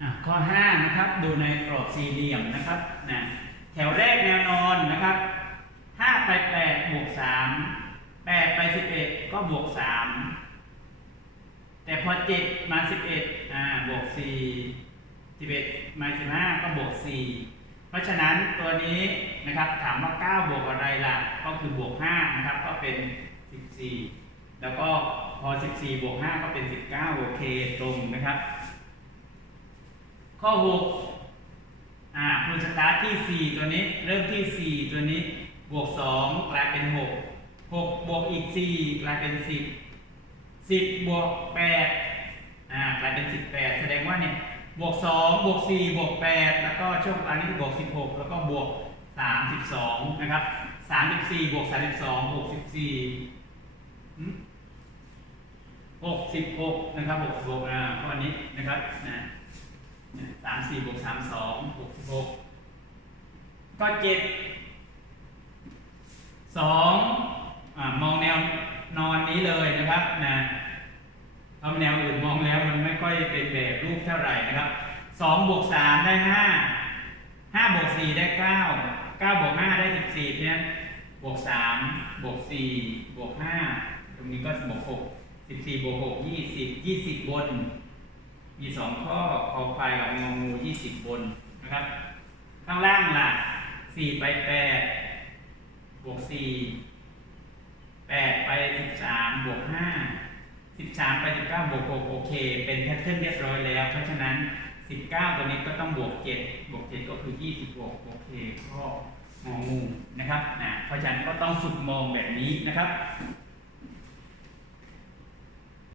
อะข้อ 5 นะครับ ดูในกรอบสี่เหลี่ยมนะครับนะแถวแรกแนวนอนนะครับ 5 ไป 8 บวก 3 8 ไป 11 ก็บวก 3 แต่พอ 7 มา 11อ่าบวก 4 11 มา 15 ก็บวก 4 เพราะฉะนั้นตัวนี้นะครับถามว่า 9 บวกอะไรล่ะ ก็คือบวก 5 นะครับ ก็เป็น 14 แล้วก็พอ 14 บวก 5 ก็เป็น 19 โอเค ตรงนะครับ ข้อ6อ่าคุณสตาร์ทที่ 4 ตัวนี้ เริ่มที่ 4 ตัวนี้ บวก 2 กลายเป็น 6 6 บวกอีก 4 กลายเป็น 10 10 บวก8อ่ากลายเป็น 18 แสดงว่าเนี่ยบวก 2 บวก 4 บวก 8 แล้วก็ช่วงกลางนี้บวก 16 แล้วก็บวก 32 นะครับ 34 บวก 32 64หืม66 นะครับ 66อ่าข้อนี้นะครับนะ สามสี่บวกสามสองหกสิบหกก็เจ็ดสองอมองแนวนอนนี้เลยนะครับนะเพราะแนวอื่นมองแล้วมันไม่ค่อยเป็นแบบรูปเท่าไหร่นะครับสองบวกสามได้ห้าห้าบวกสี่ได้เก้าเก้าบวกห้าได้สิบสี่เนั้นบวกสามบวกสี่บวกห้าตรงนี้ก็บวกหกสิบสี่บวกหกยี่สิบยี่สิบบน มีสองข้อคอควายกับงองูยี่สิบบนนะครับ ข้างล่างล่ะสี่ไปแปดบวกสี่แปดไปสิบสามบวกห้าสิบสามไปสิบเก้าบวกหกโอเค เป็นแพทเทิร์นเรียบร้อยแล้ว เพราะฉะนั้นสิบเก้าตัวนี้ก็ต้องบวกเจ็ดบวกเจ็ดก็คือยี่สิบบวกโอเคข้ององูนะครับนะเพราะฉะนั้นก็ต้องฝึกมองแบบนี้นะครับ